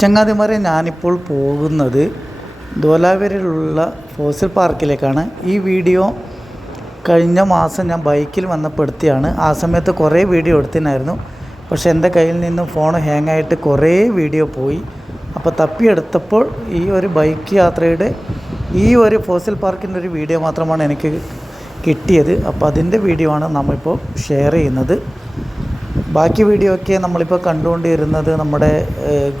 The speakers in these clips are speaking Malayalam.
ചങ്ങാതിമാരെ ഞാനിപ്പോൾ പോകുന്നത് ദോലാവേരിലുള്ള ഫോസിൽ പാർക്കിലേക്കാണ്. ഈ വീഡിയോ കഴിഞ്ഞ മാസം ഞാൻ ബൈക്കിൽ വന്നപ്പെടുത്തിയാണ്. ആ സമയത്ത് കുറേ വീഡിയോ എടുത്തിനായിരുന്നു പക്ഷേ എന്റെ കയ്യിൽ നിന്നും ഫോൺ ഹാങ് ആയിട്ട് കുറേ വീഡിയോ പോയി. അപ്പോൾ തപ്പിയെടുത്തപ്പോൾ ഈ ഒരു ബൈക്ക് യാത്രയുടെ ഈ ഒരു ഫോസിൽ പാർക്കിന്റെ ഒരു വീഡിയോ മാത്രമാണ് എനിക്ക് കിട്ടിയത്. അപ്പോൾ അതിന്റെ വീഡിയോ ആണ് നമ്മളിപ്പോൾ ഷെയർ ചെയ്യുന്നത്. ബാക്കി വീഡിയോ ഒക്കെ നമ്മളിപ്പോൾ കണ്ടുകൊണ്ടിരുന്നത് നമ്മുടെ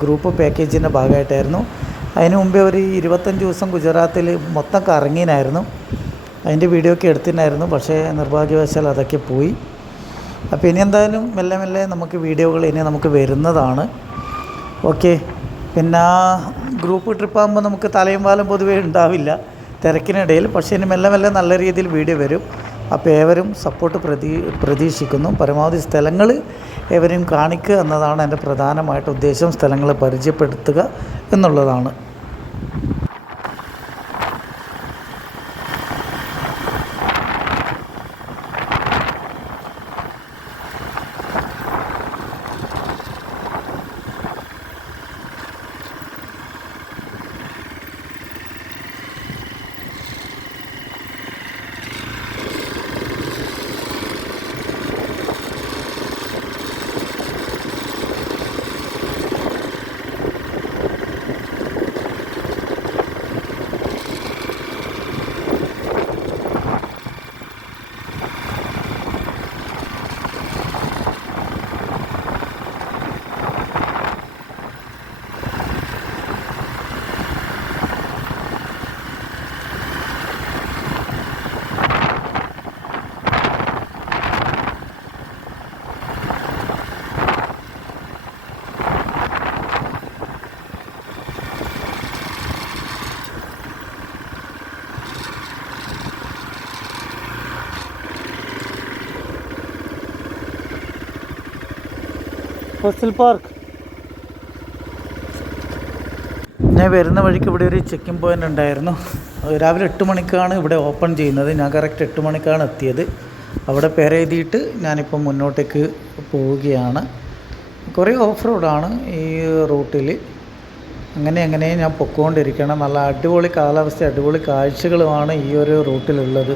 ഗ്രൂപ്പ് പാക്കേജിന്റെ ഭാഗമായിട്ടായിരുന്നു. അതിനു മുമ്പേ ഒരു ഇരുപത്തഞ്ച് ദിവസം ഗുജറാത്തിൽ മൊത്തം കറങ്ങിനായിരുന്നു. അതിന്റെ വീഡിയോ ഒക്കെ എടുത്തിനായിരുന്നു പക്ഷേ നിർഭാഗ്യവശാൽ അതൊക്കെ പോയി. അപ്പോൾ ഇനി എന്തായാലും മെല്ലെ മെല്ലെ നമുക്ക് വീഡിയോകൾ ഇനി നമുക്ക് വരുന്നതാണ്. ഓക്കെ പിന്നെ ഗ്രൂപ്പ് ട്രിപ്പ് ട്രിപ്പാകുമ്പോൾ നമുക്ക് തലയും പാലും പൊതുവേ ഉണ്ടാവില്ല തിരക്കിനിടയിൽ. പക്ഷേ ഇനി മെല്ലെ മെല്ലെ നല്ല രീതിയിൽ വീഡിയോ വരും. അപ്പോൾ ഏവരും സപ്പോർട്ട് പ്രതീ പ്രതീക്ഷിക്കുന്നു. പരമാവധി സ്ഥലങ്ങൾ ഏവരെയും കാണിക്കുക എന്നതാണ് എന്റെ പ്രധാനമായിട്ട് ഉദ്ദേശം. സ്ഥലങ്ങളെ പരിചയപ്പെടുത്തുക എന്നുള്ളതാണ്. ഫസിൽ പാർക്ക് ഞാൻ വരുന്ന വഴിക്ക് ഇവിടെ ഒരു ചെക്കിംഗ് പോയിന്റ് ഉണ്ടായിരുന്നു. രാവിലെ എട്ട് മണിക്കാണ് ഇവിടെ ഓപ്പൺ ചെയ്യുന്നത്. ഞാൻ കറക്റ്റ് എട്ട് മണിക്കാണ് എത്തിയത്. അവിടെ പേരെഴുതിയിട്ട് ഞാനിപ്പോൾ മുന്നോട്ടേക്ക് പോവുകയാണ്. കുറേ ഓഫ് റോഡാണ് ഈ റൂട്ടിൽ അങ്ങനെ അങ്ങനെ ഞാൻ പൊക്കോണ്ടിരിക്കണം നല്ല അടിപൊളി കാലാവസ്ഥ അടിപൊളി കാഴ്ചകളുമാണ് ഈ ഒരു റൂട്ടിലുള്ളത്.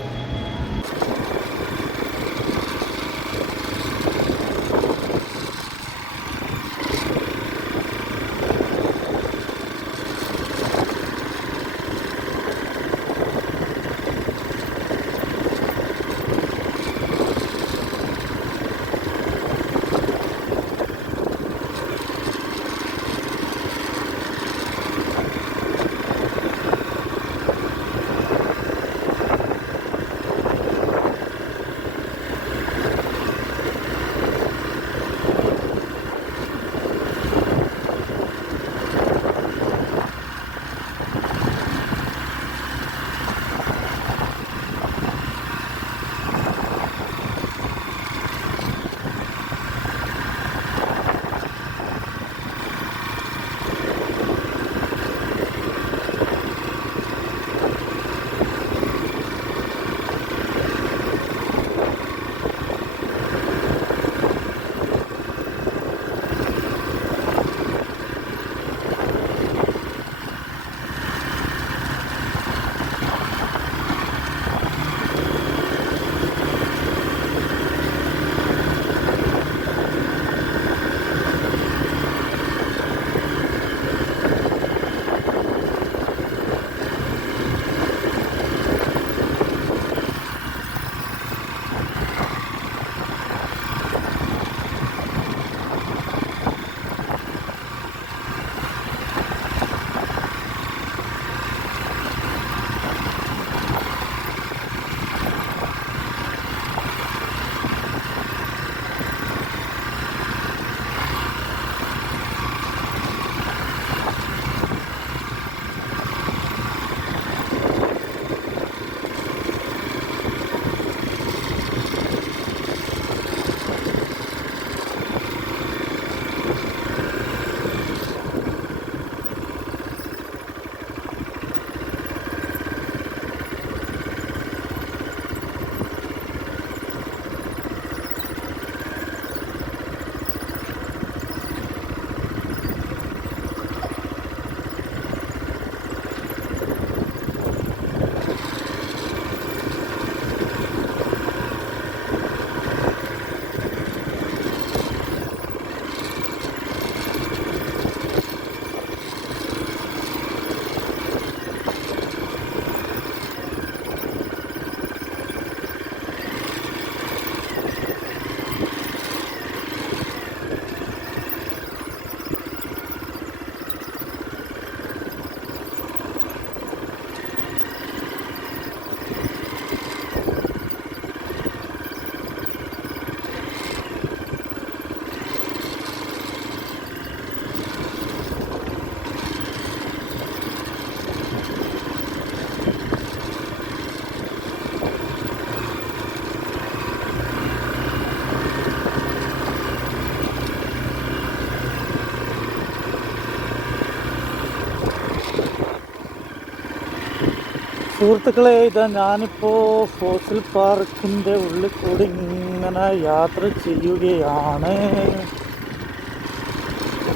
സുഹൃത്തുക്കളെ ഇതാ ഞാനിപ്പോൾ ഫോസിൽ പാർക്കിന്റെ ഉള്ളിൽ കൂടി ഇങ്ങനെ യാത്ര ചെയ്യുകയാണ്.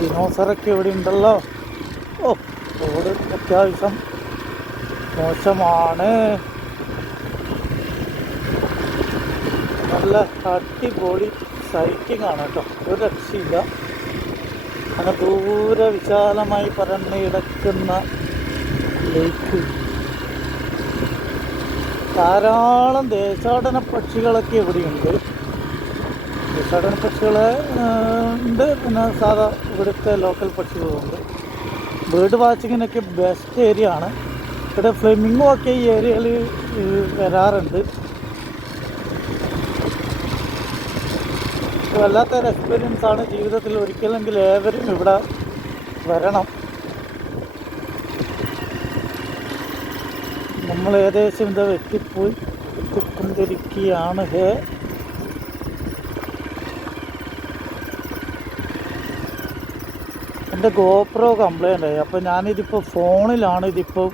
ഡിനോസറൊക്കെ ഇവിടെ ഉണ്ടല്ലോ. ഓ റോഡ് അത്യാവശ്യം മോശമാണ്. നല്ല അടിപൊളി സൈറ്റിംഗ് ആണ് കേട്ടോ. ഒരു രക്ഷയില്ല. അങ്ങനെ ദൂരെ വിശാലമായി പരന്ന് കിടക്കുന്ന ലേക്ക് ധാരാളം ദേശാടന പക്ഷികളൊക്കെ ഇവിടെയുണ്ട്. ദേശാടന പക്ഷികളെ ആ, ഉണ്ട്. പിന്നെ സാധാ ഇവിടുത്തെ ലോക്കൽ പക്ഷികളുണ്ട്. ബേർഡ് വാച്ചിങ്ങിനൊക്കെ ബെസ്റ്റ് ഏരിയ ആണ്. ഇവിടെ ഫ്ലെമിങ്ങും ഒക്കെ ഈ ഏരിയയിൽ വരാറുണ്ട്. വല്ലാത്തൊരു എക്സ്പീരിയൻസ് ആണ് ജീവിതത്തിൽ ഒരിക്കലെങ്കിലും ഏവരും ഇവിടെ വരണം. നമ്മൾ ഏകദേശം ഇത് എത്തിപ്പോയി എത്തിക്കൊണ്ടിരിക്കുകയാണ് ഹേ. എന്റെ ഗോപ്രോ കംപ്ലൈന്റ് ആയി. അപ്പോൾ ഞാനിതിപ്പോൾ ഫോണിലാണ് ഇതിപ്പോൾ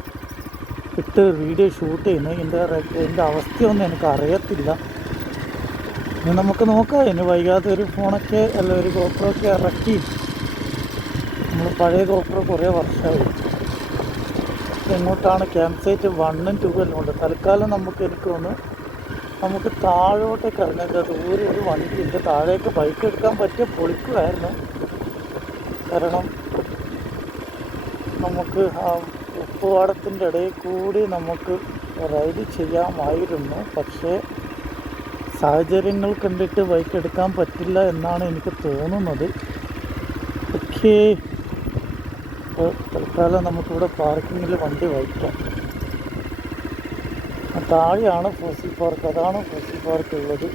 ഇട്ട് വീഡിയോ ഷൂട്ട് ചെയ്യുന്നത്. എന്റെ ഇതിന്റെ അവസ്ഥയൊന്നും എനിക്ക് അറിയത്തില്ല. ഇനി നമുക്ക് നോക്കാം. ഇനി വൈകാതെ ഒരു ഫോണൊക്കെ അല്ല ഒരു ഗോപ്രോ ഒക്കെ ഇറക്കി. നമ്മൾ പഴയ ഗോപ്രോ കുറേ വർഷമായി. എങ്ങോട്ടാണ് ക്യാമ്പ് സൈറ്റ് വണ്ണും ടു എല്ലാം ഉണ്ട്. തൽക്കാലം നമുക്ക് എനിക്ക് ഒന്ന് നമുക്ക് താഴോട്ടേക്ക് ഇറങ്ങാൻ ദൂരെ ഒരു വണ്ടി ഉണ്ട് താഴേക്ക് ബൈക്ക് എടുക്കാൻ പറ്റിയ പൊളിക്കുമായിരുന്നു കാരണം നമുക്ക് ആ ഉപ്പുപാടത്തിന്റെ ഇടയിൽ കൂടി നമുക്ക് റൈഡ് ചെയ്യാമായിരുന്നു. പക്ഷേ സാഹചര്യങ്ങൾ കണ്ടിട്ട് ബൈക്ക് എടുക്കാൻ പറ്റില്ല എന്നാണ് എനിക്ക് തോന്നുന്നത്. ഓക്കേ അപ്പോൾ തൽക്കാലം നമുക്കിവിടെ പാർക്കിങ്ങിൽ വണ്ടി വയ്ക്കാം. താഴെയാണ് ഫോസിൽ പാർക്ക്. അതാണ് ഫോസിൽ പാർക്ക് ഉള്ളത്.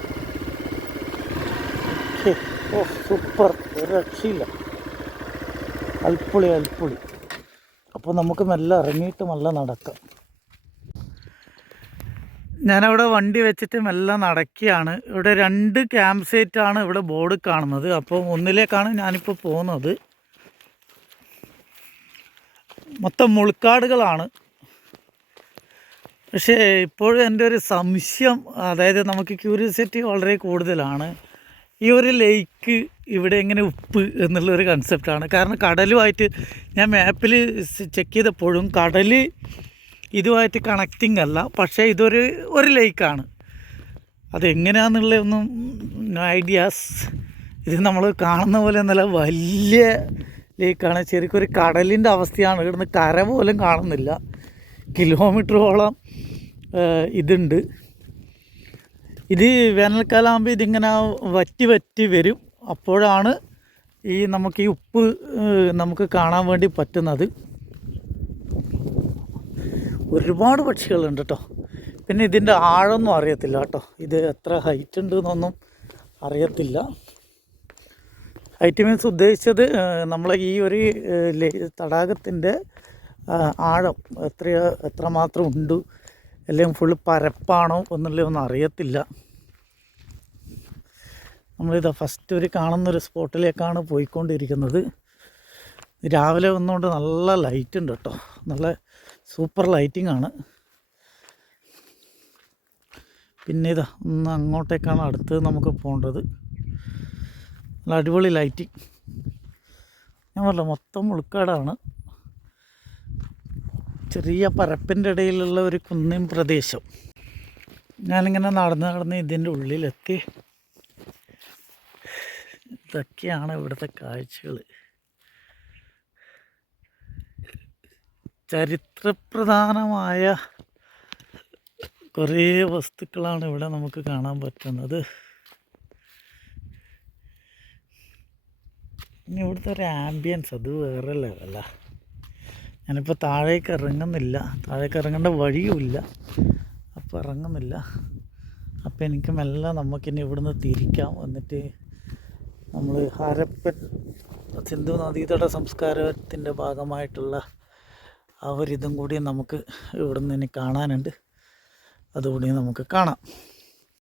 ഓ സൂപ്പർ. ഒരു രക്ഷയില്ല. അൽപ്പൊളി അൽപ്പൊളി അപ്പോൾ നമുക്ക് മെല്ലെ ഇറങ്ങിയിട്ട് മെല്ലെ നടക്കാം. ഞാനവിടെ വണ്ടി വെച്ചിട്ട് മെല്ലെ നടക്കുകയാണ്. ഇവിടെ രണ്ട് ക്യാമ്പ് സൈറ്റാണ് ഇവിടെ ബോർഡ് കാണുന്നത്. അപ്പോൾ ഒന്നിലേക്കാണ് ഞാനിപ്പോൾ പോകുന്നത്. മൊത്തം മുൾക്കാടുകളാണ്. പക്ഷേ ഇപ്പോഴും എന്റെ ഒരു സംശയം അതായത് നമുക്ക് ക്യൂരിയോസിറ്റി വളരെ കൂടുതലാണ്. ഈ ഒരു ലേക്ക് ഇവിടെ എങ്ങനെ ഉപ്പ് എന്നുള്ളൊരു കൺസെപ്റ്റാണ് കാരണം കടലുമായിട്ട് ഞാൻ മാപ്പിൽ ചെക്ക് ചെയ്തപ്പോഴും കടൽ ഇതുമായിട്ട് കണക്റ്റിംഗ് അല്ല പക്ഷേ ഇതൊരു ഒരു ലേക്കാണ് അതെങ്ങനെയാണെന്നുള്ളതൊന്നും ഐഡിയാസ് ഇത് നമ്മൾ കാണുന്ന പോലെ നല്ല വലിയ ലേക്കാണ്. ശരിക്കും ഒരു കടലിന്റെ അവസ്ഥയാണ്. ഇവിടുന്ന് കര പോലും കാണുന്നില്ല. കിലോമീറ്ററോളം ഇതുണ്ട്. ഇത് വേനൽക്കാലം ആകുമ്പോൾ ഇതിങ്ങനെ വറ്റി വറ്റി വരും. അപ്പോഴാണ് ഈ നമുക്ക് ഈ ഉപ്പ് നമുക്ക് കാണാൻ വേണ്ടി പറ്റുന്നത്. ഒരുപാട് പക്ഷികളുണ്ട് കേട്ടോ പിന്നെ ഇതിന്റെ ആഴമൊന്നും അറിയത്തില്ല കേട്ടോ ഇത് എത്ര ഹൈറ്റ് ഉണ്ട് എന്നൊന്നും അറിയത്തില്ല. ഹൈറ്റ് മീൻസ് ഉദ്ദേശിച്ചത് നമ്മളെ ഈ ഒരു തടാകത്തിന്റെ ആഴം എത്ര എത്രമാത്രം ഉണ്ട് അല്ലെങ്കിൽ ഫുള്ള് പരപ്പാണോ എന്നുള്ളതൊന്നും അറിയത്തില്ല. നമ്മളിതാ ഫസ്റ്റ് ഒരു കാണുന്നൊരു സ്പോട്ടിലേക്കാണ് പോയിക്കൊണ്ടിരിക്കുന്നത്. രാവിലെ വന്നുകൊണ്ട് നല്ല ലൈറ്റ് ഉണ്ട് കേട്ടോ നല്ല സൂപ്പർ ലൈറ്റിംഗ് ആണ്. പിന്നെ ഇതാ ഒന്ന് അങ്ങോട്ടേക്കാണ് അടുത്ത് നമുക്ക് പോകേണ്ടത് നല്ല അടിപൊളി ലൈറ്റിങ് ഞാൻ പറഞ്ഞ മൊത്തം ഉൾക്കാടാണ് ചെറിയ പരപ്പിന്റെ ഇടയിലുള്ള ഒരു കുന്നിൻ പ്രദേശം. ഞാനിങ്ങനെ നടന്ന് നടന്ന് ഇതിന്റെ ഉള്ളിലെത്തി. ഇതൊക്കെയാണ് ഇവിടുത്തെ കാഴ്ചകൾ ചരിത്രപ്രധാനമായ കുറേ വസ്തുക്കളാണ് ഇവിടെ നമുക്ക് കാണാൻ പറ്റുന്നത്. ഇനി ഇവിടുത്തെ ഒരു ആംബിയൻസ് അത് വേറെ ലെവല ഞാനിപ്പോൾ താഴേക്ക് ഇറങ്ങുന്നില്ല. താഴേക്ക് ഇറങ്ങേണ്ട വഴിയുമില്ല അപ്പോൾ ഇറങ്ങുന്നില്ല. അപ്പോൾ എനിക്ക് മെല്ലെ നമുക്കിനി ഇവിടുന്ന് തിരിക്കാം. എന്നിട്ട് നമ്മൾ ഹാരപ്പൻ സിന്ധു നദീതട സംസ്കാരത്തിന്റെ ഭാഗമായിട്ടുള്ള ആ ഒരിതും കൂടി നമുക്ക് ഇവിടുന്ന് ഇനി കാണാനുണ്ട്. അതുകൂടി നമുക്ക് കാണാം.